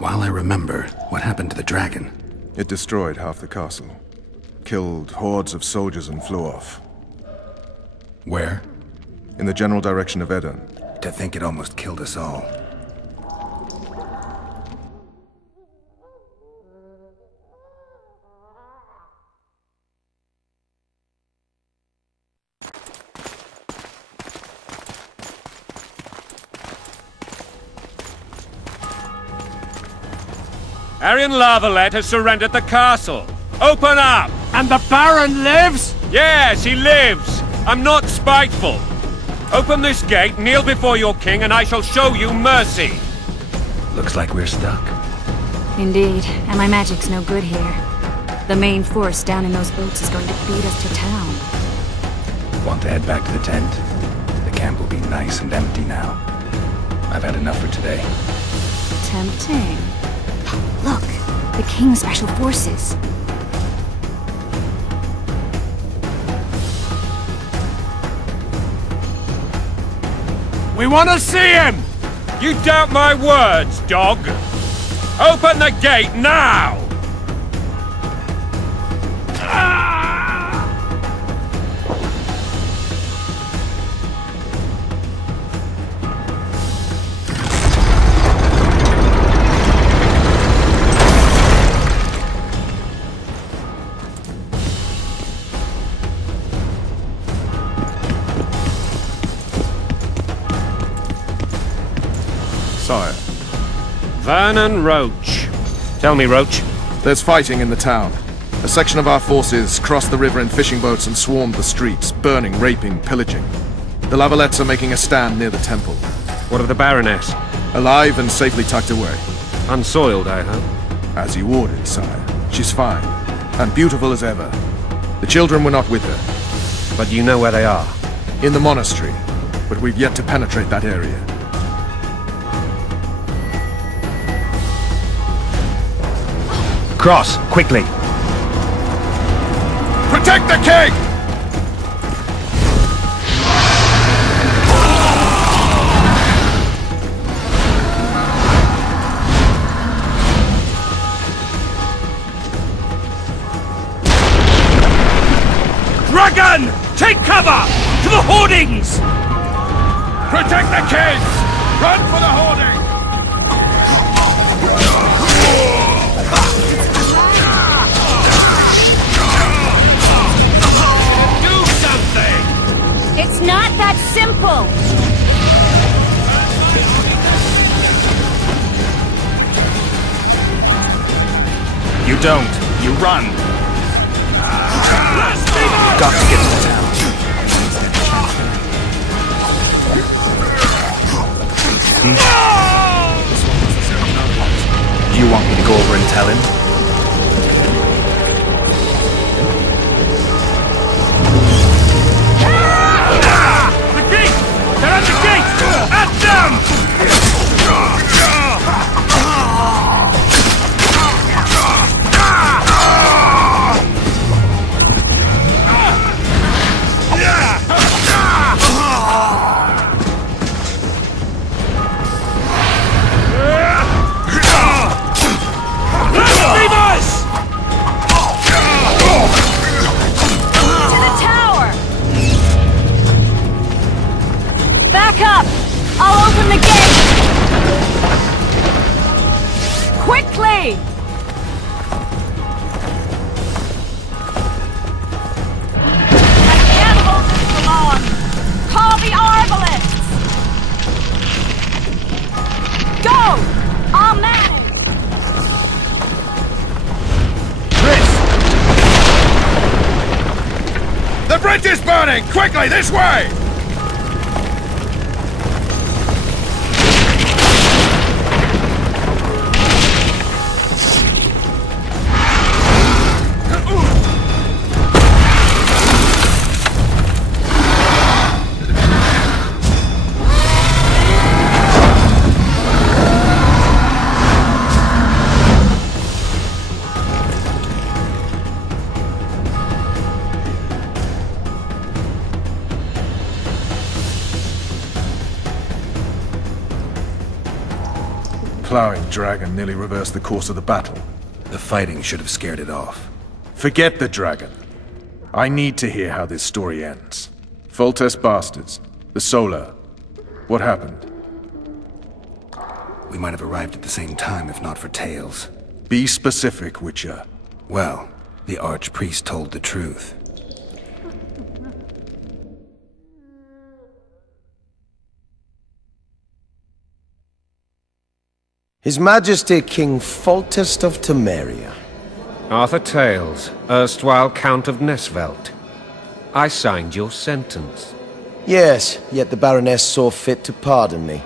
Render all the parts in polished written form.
While I remember, what happened to the dragon? It destroyed half the castle. Killed hordes of soldiers and flew off. Where? In the general direction of Edda. To think it almost killed us all. Arian Lavalette has surrendered the castle. Open up! And the Baron lives? Yes, he lives. I'm not spiteful. Open this gate, kneel before your king, and I shall show you mercy. Looks like we're stuck. Indeed, and my magic's no good here. The main force down in those boats is going to beat us to town. Want to head back to the tent? The camp will be nice and empty now. I've had enough for today. Tempting. Look, the King's Special Forces. We want to see him! You doubt my words, dog? Open the gate now! Sire, Vernon Roach. Tell me, Roach. there's fighting in the town. A section of our forces crossed the river in fishing boats and swarmed the streets, burning, raping, pillaging. The Lavalettes are making a stand near the temple. What of the Baroness? Alive and safely tucked away. Unsoiled, I hope. As you ordered, sire. She's fine, and beautiful as ever. The children were not with her. But you know where they are. In the monastery, but we've yet to penetrate that area. Cross, quickly. Protect the king! Dragon! Take cover! To the hoardings! Protect the king! Run for the hoarding! It's not that simple! You don't. You run. Got to get to the town. Do you want me to go over and tell him? They're at the gate! At them! Back up! I'll open the gate! Quickly! I can't hold this for long! Call the arbalists! Go! I'll manage! The bridge is burning! Quickly, this way! plowing dragon nearly reversed the course of the battle. The fighting should have scared it off. Forget the dragon. I need to hear how this story ends. VALETTES bastards. The Solar. What happened? We might have arrived at the same time if not for Tails. Be specific, Witcher. Well, the Archpriest told the truth. His Majesty King VALETTES of Temeria. Arthur Tails, erstwhile Count of Nesvelt. I signed your sentence. Yes, yet the Baroness saw fit to pardon me.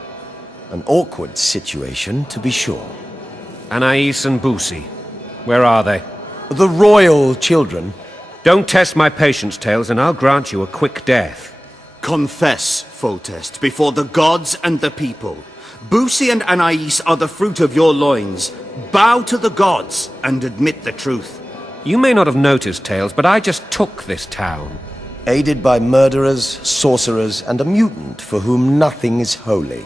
An awkward situation, to be sure. Anais and Boosie, where are they? The royal children. Don't test my patience, Tails, and I'll grant you a quick death. Confess, VALETTES, before the gods and the people. Boosie and Anais are the fruit of your loins. Bow to the gods and admit the truth. You may not have noticed, Tails, but I just took this town. Aided by murderers, sorcerers, and a mutant for whom nothing is holy.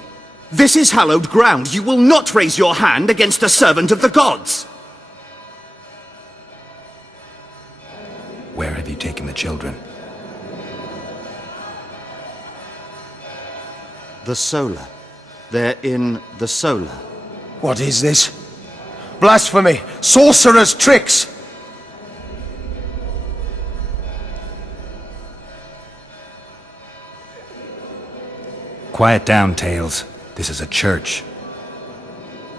This is hallowed ground. You will not raise your hand against a servant of the gods. Where have you taken the children? The Solar. They're in the Solar. What is this? Blasphemy! Sorcerer's tricks! Quiet down, Tails. This is a church.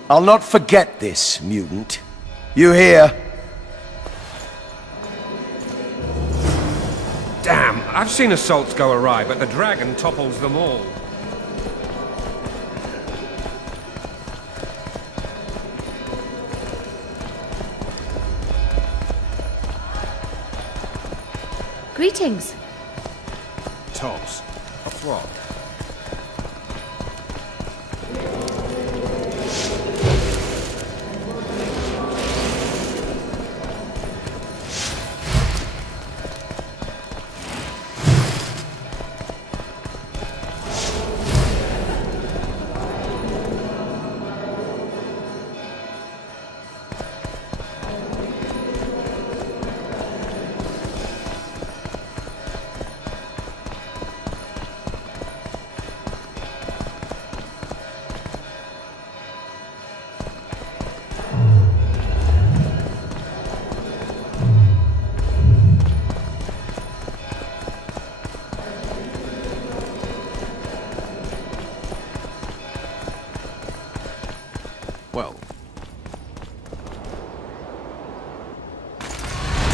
I'll not forget this, mutant. You hear? Damn, I've seen assaults go awry, but the dragon topples them all. Greetings. Tops. A what? Well,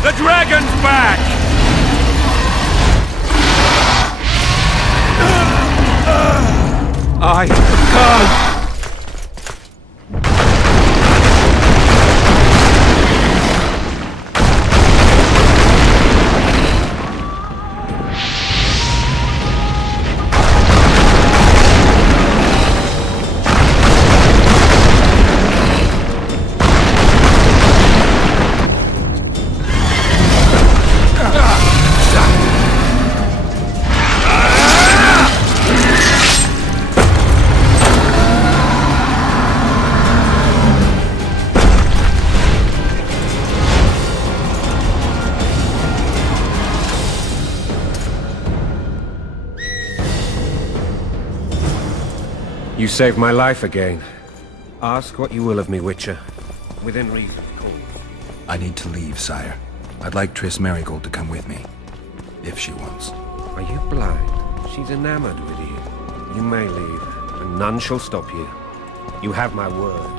The dragon's back! I can't! You saved my life again. Ask what you will of me, Witcher. Within reason, of course. I need to leave, sire. I'd like Triss Merigold to come with me. If she wants. Are you blind? She's enamored with you. You may leave, and none shall stop you. You have my word.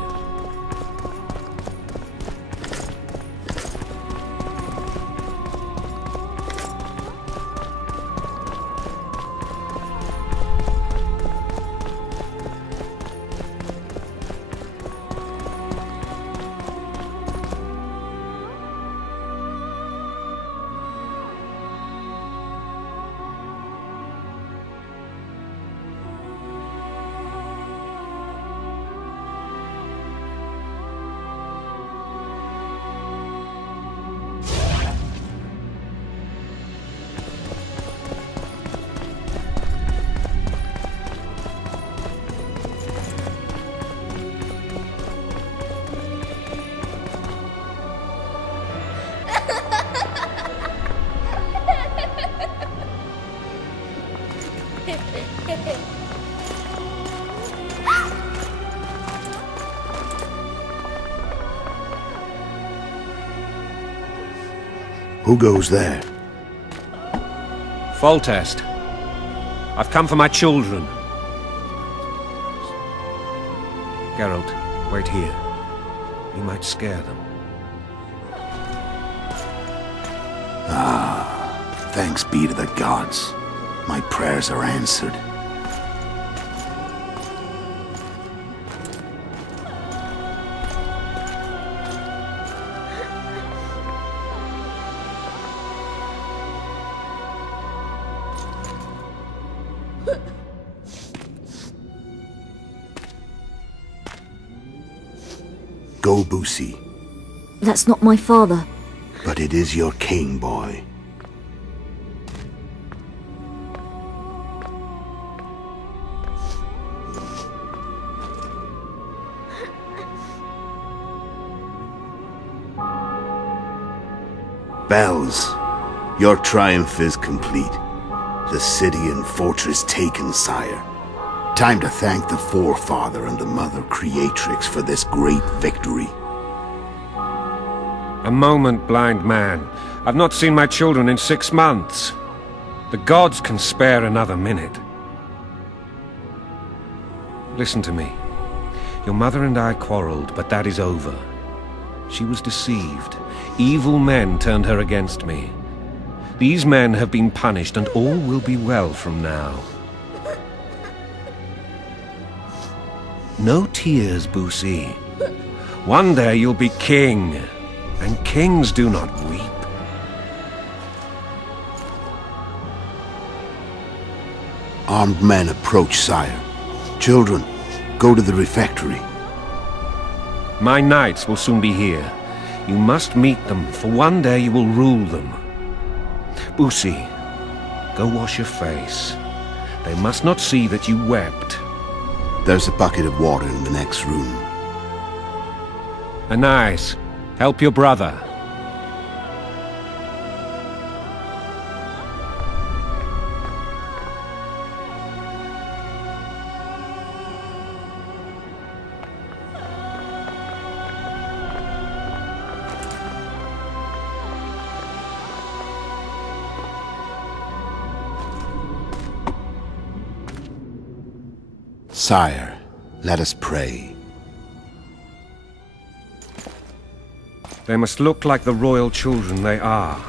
Who goes there? Foltest. I've come for my children. Geralt, wait here. You might scare them. Thanks be to the gods. My prayers are answered. Go, Boosie. That's not my father. But it is your king, boy. Bells, your triumph is complete. The city and fortress taken, sire. Time to thank the Forefather and the Mother Creatrix for this great victory. A moment, blind man. I've not seen my children in 6 months. The gods can spare another minute. Listen to me. Your mother and I quarreled, but that is over. She was deceived. Evil men turned her against me. These men have been punished, and all will be well from now. No tears, Boosie. One day you'll be king, and kings do not weep. Armed men approach, sire. Children, go to the refectory. My knights will soon be here. You must meet them, for one day you will rule them. Boosie, go wash your face. They must not see that you wept. There's a bucket of water in the next room. Anais, help your brother. Sire, let us pray. They must look like the royal children they are.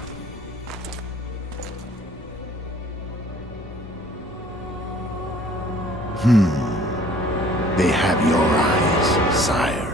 They have your eyes, sire.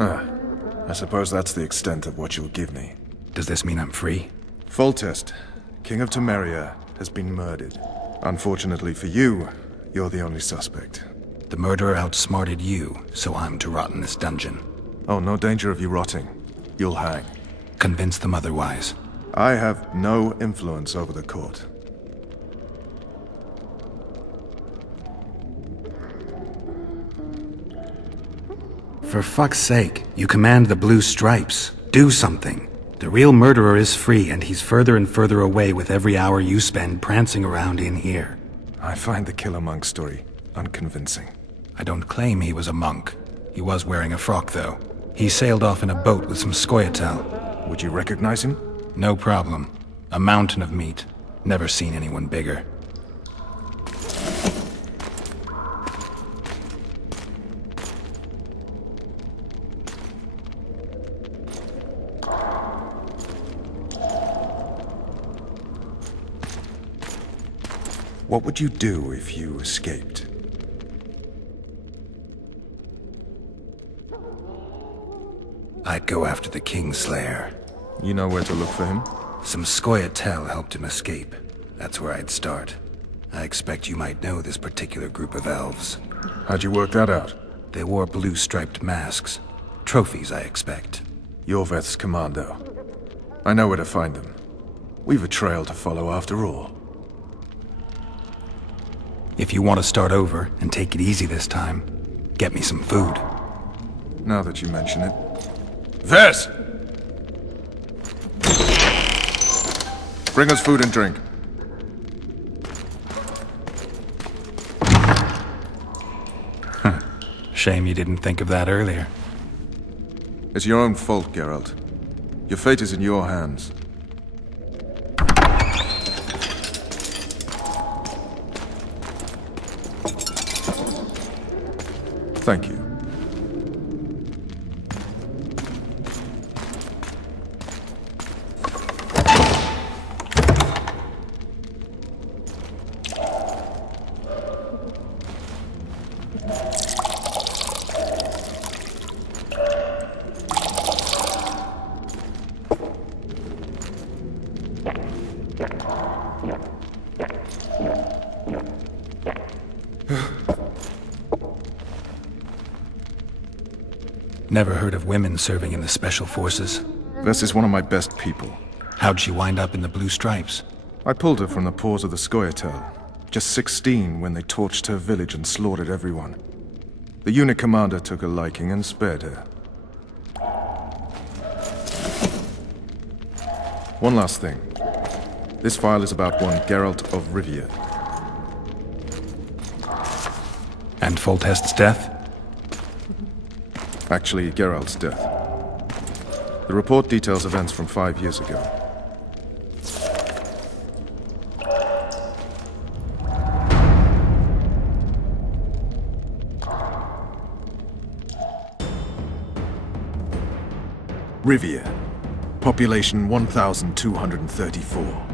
I suppose that's the extent of what you'll give me. Does this mean I'm free? Foltest, King of Temeria, has been murdered. Unfortunately for you, you're the only suspect. The murderer outsmarted you, so I'm to rot in this dungeon. Oh, no danger of you rotting. You'll hang. Convince them otherwise. I have no influence over the court. For fuck's sake, you command the Blue Stripes. Do something. The real murderer is free, and he's further and further away with every hour you spend prancing around in here. I find the Killer Monk story unconvincing. I don't claim he was a monk. He was wearing a frock, though. He sailed off in a boat with some Scoia'tael. Would you recognize him? No problem. A mountain of meat. Never seen anyone bigger. What would you do if you escaped? I'd go after the Kingslayer. You know where to look for him? Some Scoia'tael helped him escape. That's where I'd start. I expect you might know this particular group of elves. How'd you work that out? They wore blue-striped masks. Trophies, I expect. Yorveth's commando. I know where to find them. We've a trail to follow after all. If you want to start over and take it easy this time, get me some food. Now that you mention it. Ves! Bring us food and drink. Shame you didn't think of that earlier. It's your own fault, Geralt. Your fate is in your hands. Thank you. Never heard of women serving in the Special Forces. Ves is one of my best people. How'd she wind up in the Blue Stripes? I pulled her from the paws of the Scoia'tael. Just 16 when they torched her village and slaughtered everyone. The unit commander took a liking and spared her. One last thing. This file is about one Geralt of Rivia. And Foltest's death? Actually, Geralt's death. The report details events from 5 years ago. Rivia. Population 1,234.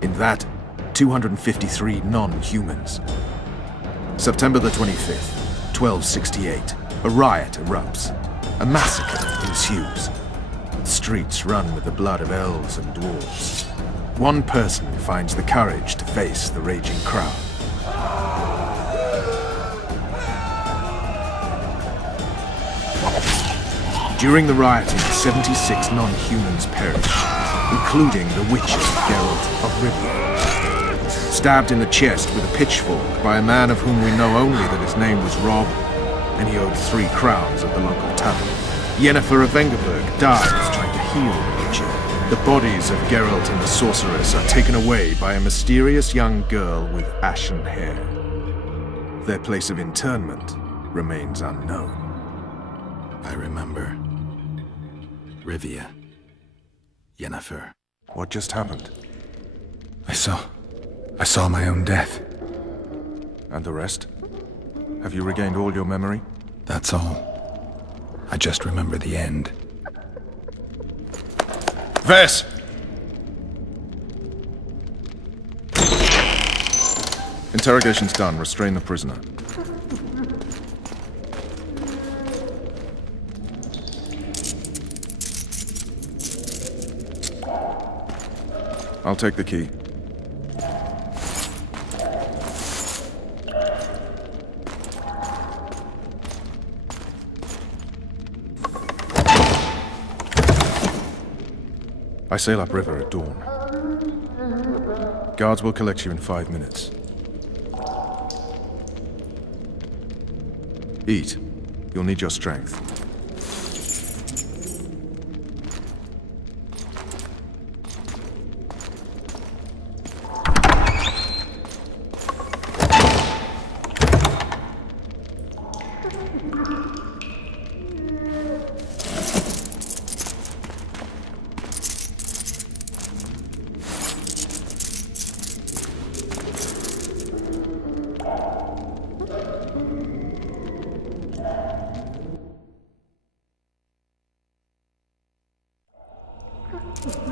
In that, 253 non-humans. September the 25th, 1268. A riot erupts. A massacre ensues. The streets run with the blood of elves and dwarves. One person finds the courage to face the raging crowd. During the rioting, 76 non-humans perished, including the witcher Geralt of Rivia. Stabbed in the chest with a pitchfork by a man of whom we know only that his name was Rob, and he owed 3 crowns at the local tavern. Yennefer of Vengerberg dies trying to heal the witcher. The bodies of Geralt and the sorceress are taken away by a mysterious young girl with ashen hair. Their place of interment remains unknown. I remember. Rivia. Yennefer. What just happened? I saw my own death. And the rest? Have you regained all your memory? That's all. I just remember the end. Ves! Interrogation's done. Restrain the prisoner. I'll take the key. I sail upriver at dawn. Guards will collect you in 5 minutes. Eat. You'll need your strength.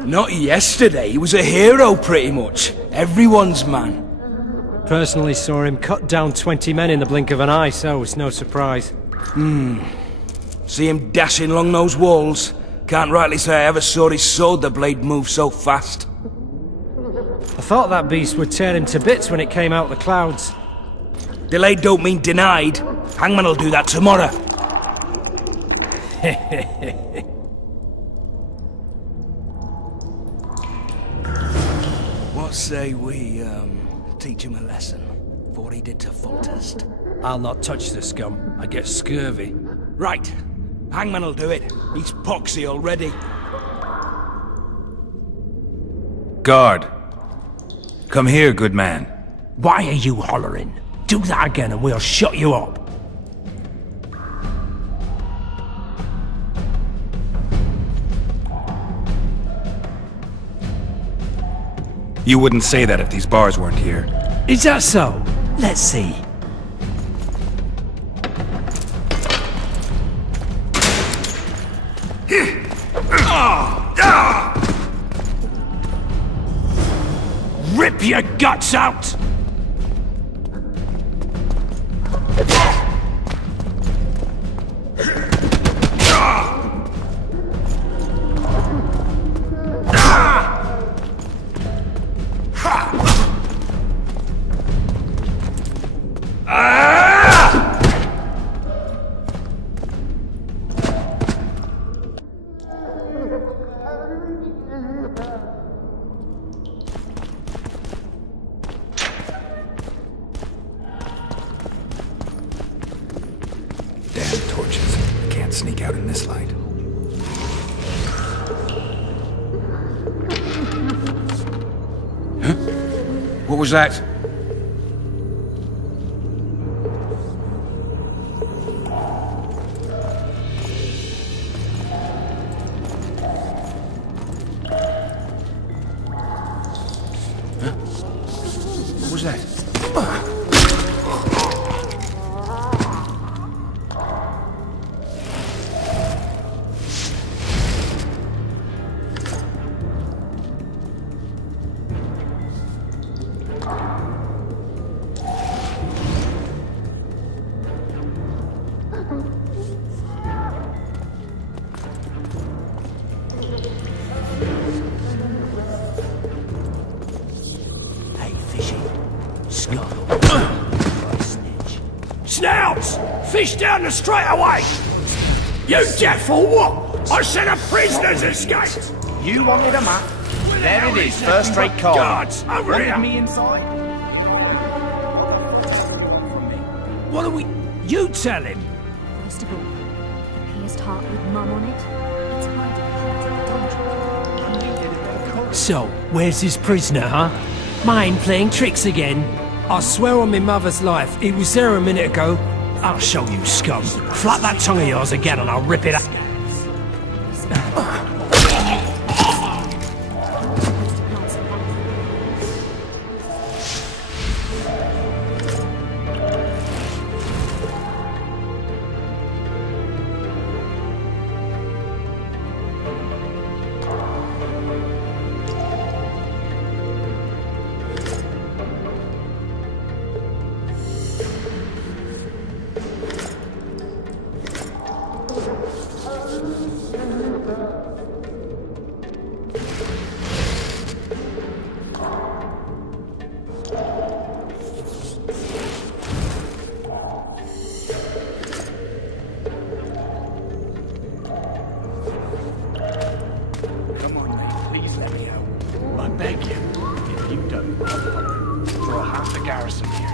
Not yesterday, he was a hero pretty much. Everyone's man. Personally saw him cut down 20 men in the blink of an eye, so it's no surprise. See him dashing along those walls. Can't rightly say I ever saw his sword the blade move so fast. I thought that beast would tear him to bits when it came out of the clouds. Delayed don't mean denied. Hangman'll do that tomorrow. What say we, teach him a lesson? For what he did to VALETTES. I'll not touch the scum. I get scurvy. Right. Hangman'll do it. He's poxy already. Guard. Come here, good man. Why are you hollering? Do that again and we'll shut you up. You wouldn't say that if these bars weren't here. Is that so? Let's see. Rip your guts out! Damn torches. I can't sneak out in this light. Huh? What was that? What was that? Snouts! Fish down the straight away! You deaf or what? I said a prisoner's escaped! You wanted a map? There it is, first-rate card. Guards, over Wanted here! me inside? What are we... You tell him! First of all, the pierced heart with mum on it. It's hiding in the dungeon. So, where's his prisoner, huh? Mine playing tricks again? I swear on my mother's life, he was there a minute ago. I'll show you, scum. Flap that tongue of yours again and I'll rip it out. around the garrison here.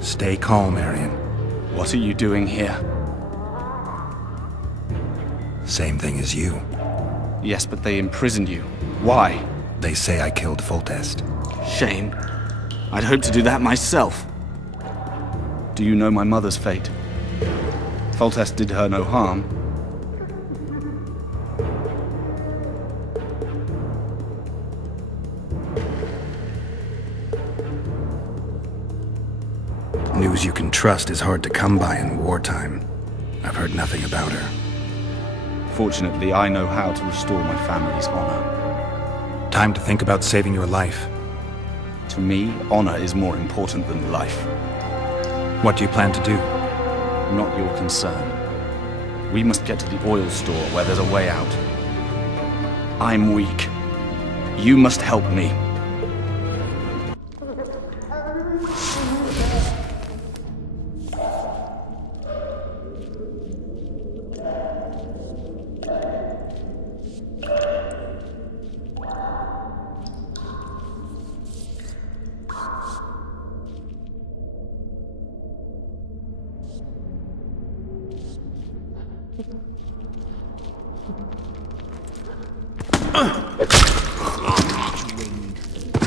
Stay calm, Arian. What are you doing here? Same thing as you. Yes, but they imprisoned you. Why? They say I killed Foltest. Shame. I'd hoped to do that myself. Do you know my mother's fate? Foltest did her no harm. News you can trust is hard to come by in wartime. I've heard nothing about her. Fortunately, I know how to restore my family's honor. Time to think about saving your life. To me, honor is more important than life. What do you plan to do? Not your concern. We must get to the oil store where there's a way out. I'm weak. You must help me.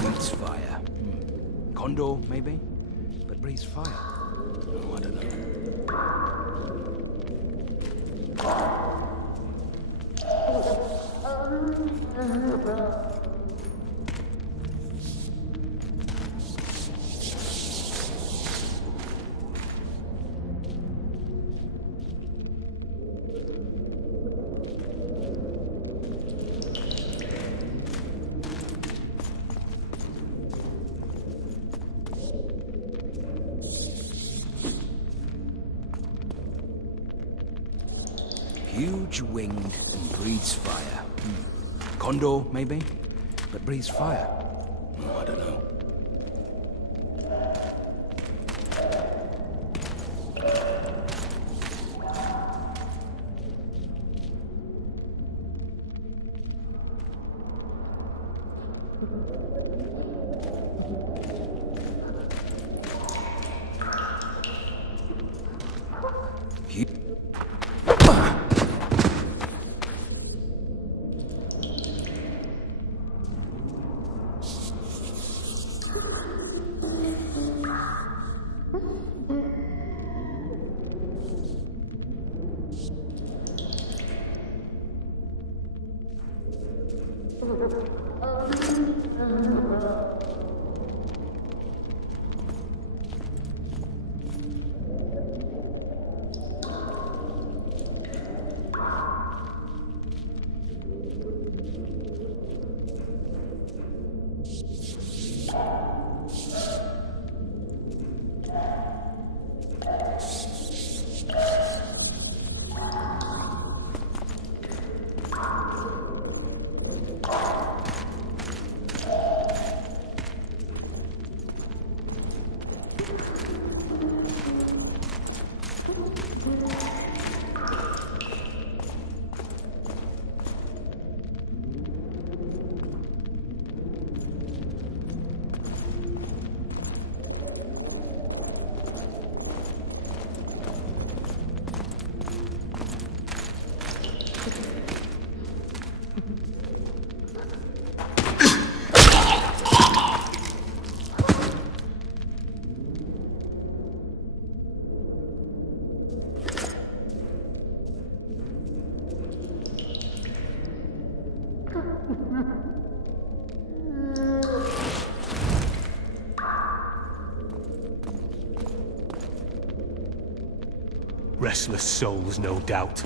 Breathes fire. Condor, maybe? But breathes fire. Oh, I don't know. Huge-winged and breathes fire. Condor, maybe? But breathes fire. Oh, I don't know. Restless souls, no doubt.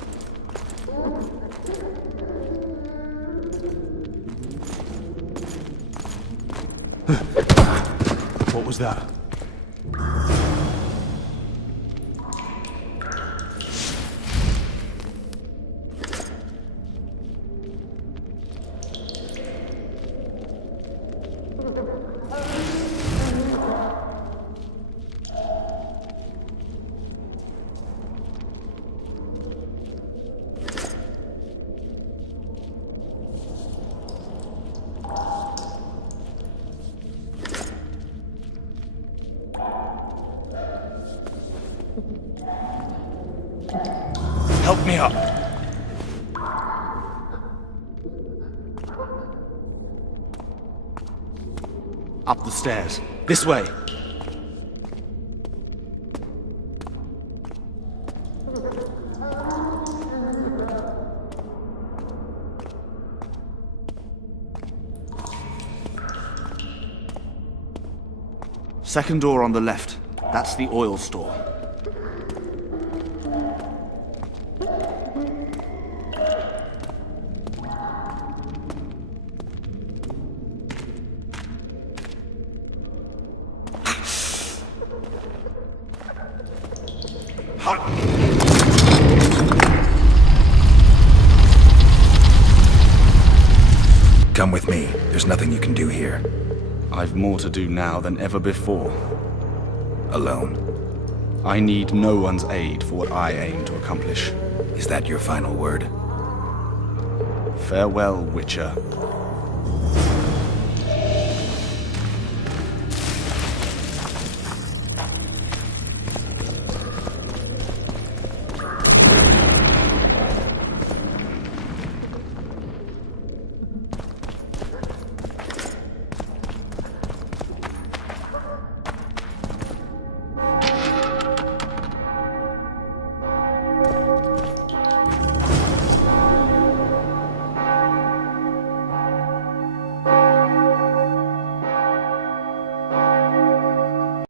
What was that? Help me up. Up the stairs. This way. Second door on the left. That's the oil store. Come with me. There's nothing you can do here. I've more to do now than ever before. Alone. I need no one's aid for what I aim to accomplish. Is that your final word? Farewell, Witcher.